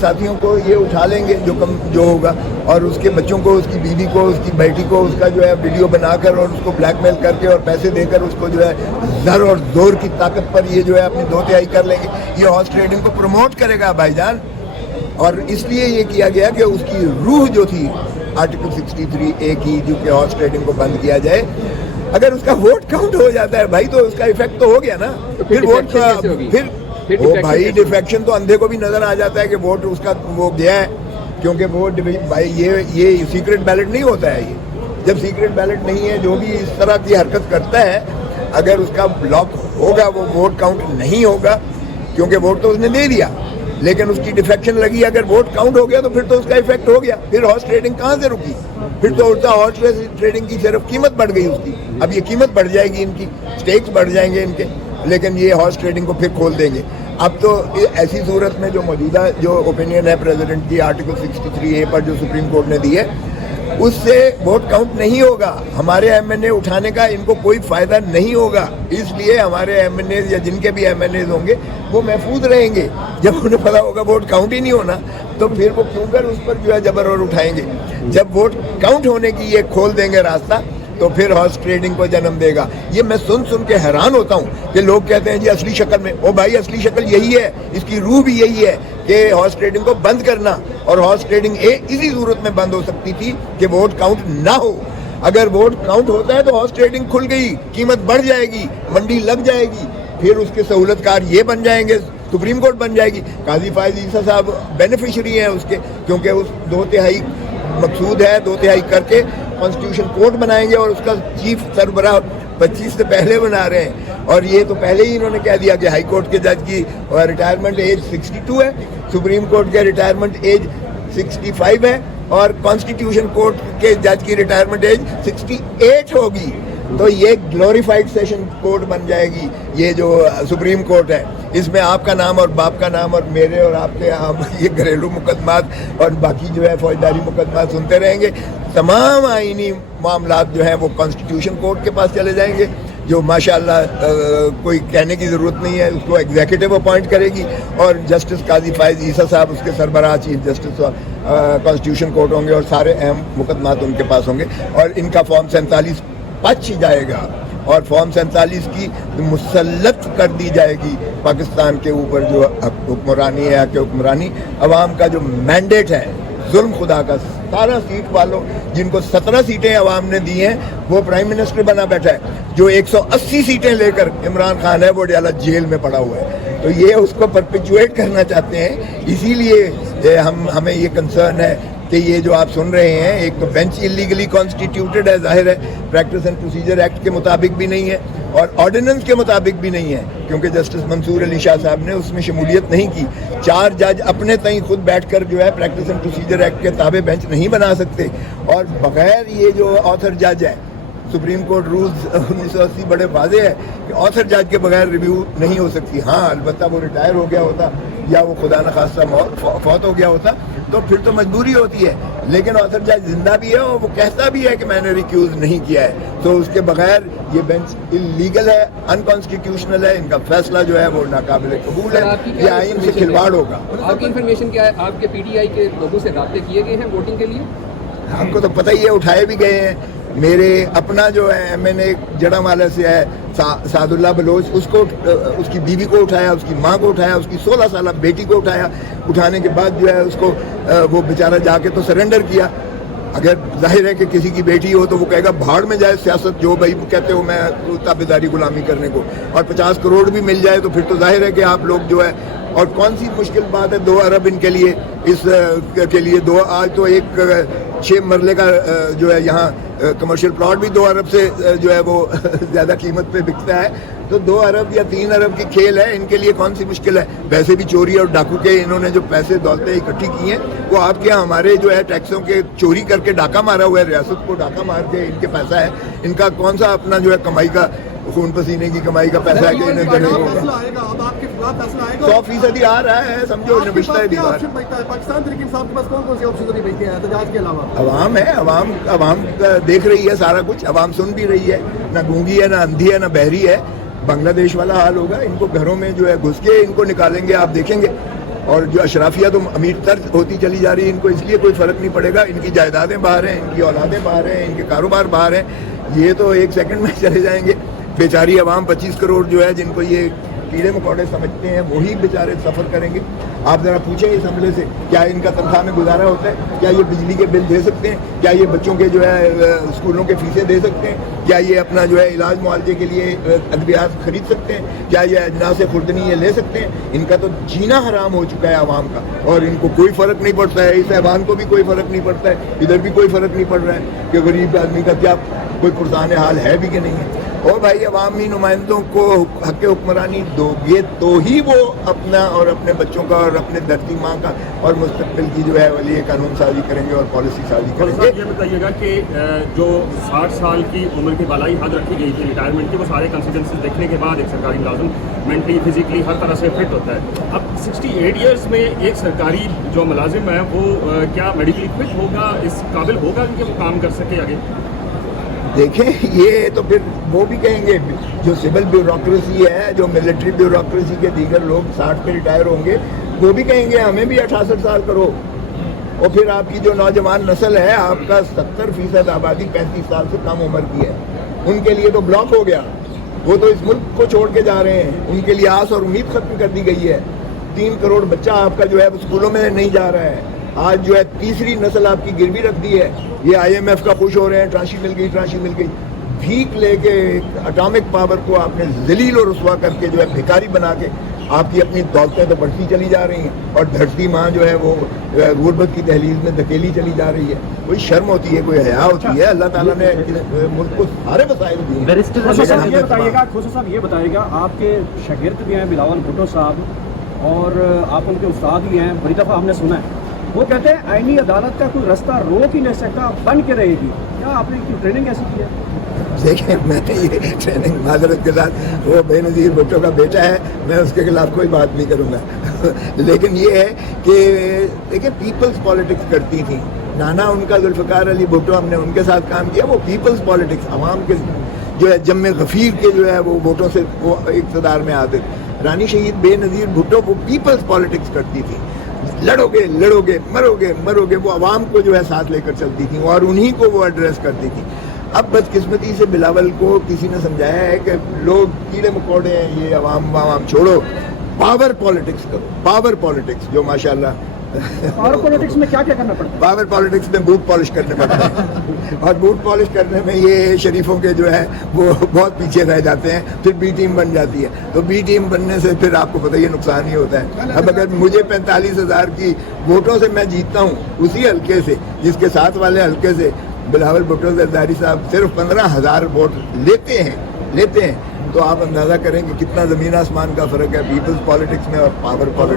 ساتھیوں کو یہ اٹھا لیں گے جو ہوگا، اور اس کے بچوں کو، اس کی بیوی کو، اس کی بیٹی کو اس کا جو ہے ویڈیو بنا کر اور اس کو بلیک میل کر کے اور پیسے دے کر اس کو جو ہے زر اور زور کی طاقت پر یہ جو ہے اپنی دو تہائی کر لیں گے. یہ ہارس ٹریڈنگ کو پروموٹ کرے گا بھائی جان. اور اس لیے یہ کیا گیا کہ اس کی روح جو تھی آرٹیکل 63A کی، جو کہ ہارس ٹریڈنگ کو بند کیا جائے، اگر اس کا ووٹ کاؤنٹ ہو جاتا ہے بھائی تو اس کا ایفیکٹ تو ہو گیا نا. پھر ووٹ پھر بھائی ڈیفیکشن تو اندھے کو بھی نظر آ جاتا ہے کہ ووٹ اس کا وہ گیا ہے، کیونکہ ووٹ بھائی یہ سیکرٹ بیلٹ نہیں ہوتا ہے. یہ جب سیکرٹ بیلٹ نہیں ہے، جو بھی اس طرح کی حرکت کرتا ہے، اگر اس کا بلاک ہوگا وہ ووٹ کاؤنٹ نہیں ہوگا، کیونکہ ووٹ تو اس نے دے دیا، لیکن اس کی ڈیفیکشن لگی. اگر ووٹ کاؤنٹ ہو گیا تو پھر تو اس کا ایفیکٹ ہو گیا. پھر ہارس ٹریڈنگ کہاں سے رکی؟ پھر تو الٹا ہارس ٹریڈنگ کی صرف قیمت بڑھ گئی اس کی. اب یہ قیمت بڑھ جائے گی، ان کی سٹیکس بڑھ جائیں گے ان کے، لیکن یہ ہارس ٹریڈنگ کو پھر کھول دیں گے. اب تو ایسی صورت میں جو موجودہ جو اوپینین ہے پریزیڈنٹ کی آرٹیکل 63A پر جو سپریم کورٹ نے دی ہے، اس سے ووٹ کاؤنٹ نہیں ہوگا. ہمارے ایم این اے اٹھانے کا ان کو کوئی فائدہ نہیں ہوگا. اس لیے ہمارے ایم این اے یا جن کے بھی ایم این اے ہوں گے وہ محفوظ رہیں گے. جب انہیں پتا ہوگا ووٹ کاؤنٹ ہی نہیں ہونا تو پھر وہ کیوں کر اس پر جو ہے جبر اور اٹھائیں گے. جب ووٹ کاؤنٹ ہونے کی یہ کھول دیں گے راستہ تو پھر ہارس ٹریڈنگ کو جنم دے گا. یہ میں سن کے حیران ہوتا ہوں کہ لوگ کہتے ہیں جی اصلی شکل میں. او بھائی اصلی شکل یہی ہے، اس کی روح بھی یہی ہے کہ ہارس ٹریڈنگ کو بند کرنا. اور ہارس ٹریڈنگ اسی صورت میں بند ہو سکتی تھی کہ ووٹ کاؤنٹ نہ ہو. اگر ووٹ کاؤنٹ ہوتا ہے تو ہارس ٹریڈنگ کھل گئی، قیمت بڑھ جائے گی، منڈی لگ جائے گی، پھر اس کے سہولت کار یہ بن جائیں گے، سپریم کورٹ بن جائے گی. قاضی فائز عیسیٰ صاحب بینیفیشری ہیں اس کے، کیونکہ اس دو تہائی مقصود ہے، دو تہائی کر کے کانسٹیٹیوشن کورٹ بنائیں گے اور اس کا چیف سربراہ 25 سے پہلے بنا رہے ہیں. اور یہ تو پہلے ہی انہوں نے کہہ دیا کہ ہائی کورٹ کے جج کی ریٹائرمنٹ ایج 62 ہے، سپریم کورٹ کے ریٹائرمنٹ ایج 65 ہے، اور کانسٹیٹیوشن کورٹ کے جج کی ریٹائرمنٹ ایج 68 ہوگی. تو یہ گلوریفائڈ سیشن کورٹ بن جائے گی یہ جو سپریم کورٹ ہے. اس میں آپ کا نام اور باپ کا نام اور میرے اور آپ کے یہ گھریلو مقدمات اور باقی جو ہے فوجداری مقدمات سنتے رہیں گے. تمام آئینی معاملات جو ہیں وہ کانسٹیٹیوشن کورٹ کے پاس چلے جائیں گے، جو ماشاءاللہ کوئی کہنے کی ضرورت نہیں ہے. اس کو ایگزیکٹو اپوائنٹ کرے گی اور جسٹس قاضی فائز عیسیٰ صاحب اس کے سربراہ چیف جسٹس کانسٹیٹیوشن کورٹ ہوں گے، اور سارے اہم مقدمات ان کے پاس ہوں گے. اور ان کا فارم 47 پچ جائے گا اور فارم 47 کی مسلط کر دی جائے گی پاکستان کے اوپر جو حکمرانی ہے کہ حکمرانی عوام کا جو مینڈیٹ ہے ظلم خدا کا. 17 سیٹ والوں جن کو 17 سیٹیں عوام نے دی ہیں وہ پرائم منسٹر بنا بیٹھا ہے. جو 180 سیٹیں لے کر عمران خان ہے وہ ڈیالہ جیل میں پڑا ہوا ہے. تو یہ اس کو پرپیچویٹ کرنا چاہتے ہیں. اسی لیے ہمیں یہ کنسرن ہے کہ یہ جو آپ سن رہے ہیں، ایک تو بینچ انلیگلی کانسٹیٹیوٹڈ ہے، ظاہر ہے پریکٹس اینڈ پروسیجر ایکٹ کے مطابق بھی نہیں ہے اور آرڈیننس کے مطابق بھی نہیں ہے، کیونکہ جسٹس منصور علی شاہ صاحب نے اس میں شمولیت نہیں کی. 4 جج اپنے تئیں خود بیٹھ کر جو ہے پریکٹس اینڈ پروسیجر ایکٹ کے تابع بینچ نہیں بنا سکتے. اور بغیر یہ جو آتھر جج ہے، سپریم کورٹ رولز 1980 بڑے واضح ہے کہ آتھر جج کے بغیر ریویو نہیں ہو سکتی. ہاں البتہ وہ ریٹائر ہو گیا ہوتا یا وہ خدا نخواستہ فوت ہو گیا ہوتا تو پھر تو مجبوری ہوتی ہے، لیکن آتھر جج زندہ بھی ہے اور وہ کہتا بھی ہے کہ میں نے ریکیوز نہیں کیا ہے. تو اس کے بغیر یہ بینچ انلیگل ہے، انکانسٹیٹیوشنل ہے. ان کا فیصلہ جو ہے وہ ناقابل قبول ہے. یہ آئین سے کھلواڑ ہوگا. آپ کی انفارمیشن کیا ہے؟ آپ کے پی ٹی آئی کے لوگوں سے رابطے کیے گئے ہیں ووٹنگ کے لیے؟ ہم کو تو پتہ ہی ہے، اٹھائے بھی گئے ہیں. میرے اپنا جو ہے ایم این اے جڑا مالا سے ہے سعد اللہ بلوچ، اس کو اس کی بیوی کو اٹھایا، اس کی ماں کو اٹھایا، اس کی 16 سالہ بیٹی کو اٹھایا. اٹھانے کے بعد جو ہے اس کو وہ بیچارہ جا کے تو سرنڈر کیا. اگر ظاہر ہے کہ کسی کی بیٹی ہو تو وہ کہے گا بھاڑ میں جائے سیاست، جو بھائی کہتے ہو میں تابعداری غلامی کرنے کو، اور 50 کروڑ بھی مل جائے تو پھر تو ظاہر ہے کہ آپ لوگ جو ہے. اور کون سی مشکل بات ہے 2 ارب ان کے لیے، اس کے لیے آج تو ایک 6 مرلے کا جو ہے یہاں کمرشل پلاٹ بھی 2 ارب سے جو ہے وہ زیادہ قیمت پہ بکتا ہے. تو 2 ارب یا 3 ارب کی کھیل ہے، ان کے لیے کون سی مشکل ہے. ویسے بھی چوری اور ڈاکو کے انہوں نے جو پیسے دولتیں اکٹھی کی ہیں وہ آپ کے ہمارے جو ہے ٹیکسوں کے چوری کر کے ڈاکہ مارا ہوا ہے. ریاست کو ڈاکہ مار کے ان کے پیسہ ہے. ان کا کون سا اپنا جو ہے کمائی کا خون پسینے کی کمائی کا پیسہ ہے کہ انہیں دینے ہوگا. 100% آ رہا ہے، سمجھو نبشتہ ہے دیوار. عوام ہے، عوام دیکھ رہی ہے سارا کچھ. عوام سن بھی رہی ہے، نہ گونگی ہے، نہ اندھی ہے، نہ بہری ہے. بنگلہ دیش والا حال ہوگا. ان کو گھروں میں جو ہے گھس کے ان کو نکالیں گے، آپ دیکھیں گے. اور جو اشرافیہ تو امیر تر ہوتی چلی جا رہی ہے. ان کو اس لیے کوئی فرق نہیں پڑے گا, ان کی جائیدادیں باہر ہیں, ان کی اولادیں باہر ہیں, ان کے کاروبار باہر ہیں, یہ تو ایک سیکنڈ میں چلے جائیں گے. بیچاری عوام 25 کروڑ جو ہے جن کو یہ کیڑے مکوڑے سمجھتے ہیں وہی بیچارے سفر کریں گے. آپ ذرا پوچھیں اس حملے سے, کیا ان کا تنخواہ میں گزارا ہوتا ہے؟ کیا یہ بجلی کے بل دے سکتے ہیں؟ کیا یہ بچوں کے جو ہے اسکولوں کے فیسیں دے سکتے ہیں؟ کیا یہ اپنا جو ہے علاج معالجے کے لیے ادویات خرید سکتے ہیں؟ کیا یہ اجناس خوردنی یہ لے سکتے ہیں؟ ان کا تو جینا حرام ہو چکا ہے عوام کا, اور ان کو کوئی فرق نہیں پڑتا ہے. اس ایوان کو بھی کوئی فرق نہیں پڑتا ہے, ادھر بھی کوئی فرق نہیں پڑ رہا ہے کہ غریب آدمی کا کیا کوئی پرسان حال ہے بھی کہ نہیں ہے. اور بھائی عوامی نمائندوں کو حق حکمرانی دو گے تو ہی وہ اپنا اور اپنے بچوں کا اور اپنے دھرتی ماں کا اور مستقبل کی جو ہے ولی قانون سازی کریں گے اور پالیسی سازی کریں گے. یہ بتائیے گا کہ جو 60 سال کی عمر کی بالائی حد رکھی گئی تھی ریٹائرمنٹ کی, وہ سارے کنسیکوینسز دیکھنے کے بعد ایک سرکاری ملازم مینٹلی فزیکلی ہر طرح سے فٹ ہوتا ہے. اب 68 ایئرس میں ایک سرکاری جو ملازم ہے وہ کیا میڈیکلی فٹ ہوگا, اس قابل ہوگا کہ وہ کام کر سکے آگے؟ دیکھیں یہ تو پھر وہ بھی کہیں گے, جو سول بیوروکریسی ہے, جو ملٹری بیوروکریسی کے دیگر لوگ 60 پہ ریٹائر ہوں گے, وہ بھی کہیں گے ہمیں بھی 68 سال کرو. اور پھر آپ کی جو نوجوان نسل ہے, آپ کا 70% آبادی 35 سال سے کم عمر کی ہے, ان کے لیے تو بلاک ہو گیا. وہ تو اس ملک کو چھوڑ کے جا رہے ہیں, ان کے لیے آس اور امید ختم کر دی گئی ہے. 3 کروڑ بچہ آپ کا جو ہے اسکولوں میں نہیں جا رہا ہے. آج جو ہے تیسری نسل آپ کی گروی رکھ دی ہے. یہ IMF کا خوش ہو رہے ہیں, ٹرانشی مل گئی, ٹرانشی مل گئی. بھیک لے کے اٹامک پاور کو آپ نے ذلیل و رسوا کر کے جو ہے بھکاری بنا کے آپ کی اپنی دولتیں تو بڑھتی چلی جا رہی ہیں, اور دھرتی ماں جو ہے وہ غربت کی دہلیز میں دھکیلی چلی جا رہی ہے. کوئی شرم ہوتی ہے, کوئی حیا ہوتی ہے؟ اللہ تعالیٰ نے ملک کو سارے وسائل دیے ہیں. صاحب یہ بتائیے گا, آپ کے شاگرد بھی ہیں بلاول بھٹو صاحب, اور آپ ان کے استاد بھی ہیں. بڑی دفعہ ہم نے سنا ہے وہ کہتے ہیں آئینی عدالت کا کوئی رستہ روک ہی نہیں سکتا, بن کے رہے گی. کیا آپ نے ٹریننگ ایسی کی ہے؟ دیکھیں میں نے یہ ٹریننگ معذرت کے ساتھ, وہ بے نظیر بھٹو کا بیٹا ہے, میں اس کے خلاف کوئی بات نہیں کروں گا. لیکن یہ ہے کہ دیکھیں پیپلز پالیٹکس کرتی تھیں. نانا ان کا ذوالفقار علی بھٹو, ہم نے ان کے ساتھ کام کیا. وہ پیپلز پالیٹکس, عوام کے جو ہے جم غفیر کے جو ہے وہ ووٹوں سے وہ اقتدار میں آتے. رانی شہید بے نظیر بھٹو وہ پیپلز پالیٹکس کرتی تھی. لڑو گے لڑو گے, مرو گے مرو گے, وہ عوام کو جو ہے ساتھ لے کر چلتی تھیں اور انہی کو وہ ایڈریس کرتی تھیں. اب بدقسمتی سے بلاول کو کسی نے سمجھایا ہے کہ لوگ کیڑے مکوڑے ہیں, یہ عوام چھوڑو, پاور پالیٹکس کرو. پاور پالیٹکس جو ماشاءاللہ پاور پالیٹکس میں کیا کرنا پڑتا ہے؟ پاور پالیٹکس میں بوٹ پالش کرنے پڑتے ہیں, اور بوٹ پالش کرنے میں یہ شریفوں کے جو ہے وہ بہت پیچھے رہ جاتے ہیں. پھر بی ٹیم بن جاتی ہے, تو بی ٹیم بننے سے پھر آپ کو پتہ یہ نقصان ہی ہوتا ہے. اب اگر مجھے 45,000 کی ووٹوں سے میں جیتتا ہوں, اسی حلقے سے جس کے ساتھ والے حلقے سے بلاول بھٹو زرداری صاحب صرف 15,000 ووٹ لیتے ہیں, تو آپ اندازہ کریں کہ کتنا زمین آسمان کا فرق ہے پیپلز پالیٹکس میں اور پاور پالیٹکس.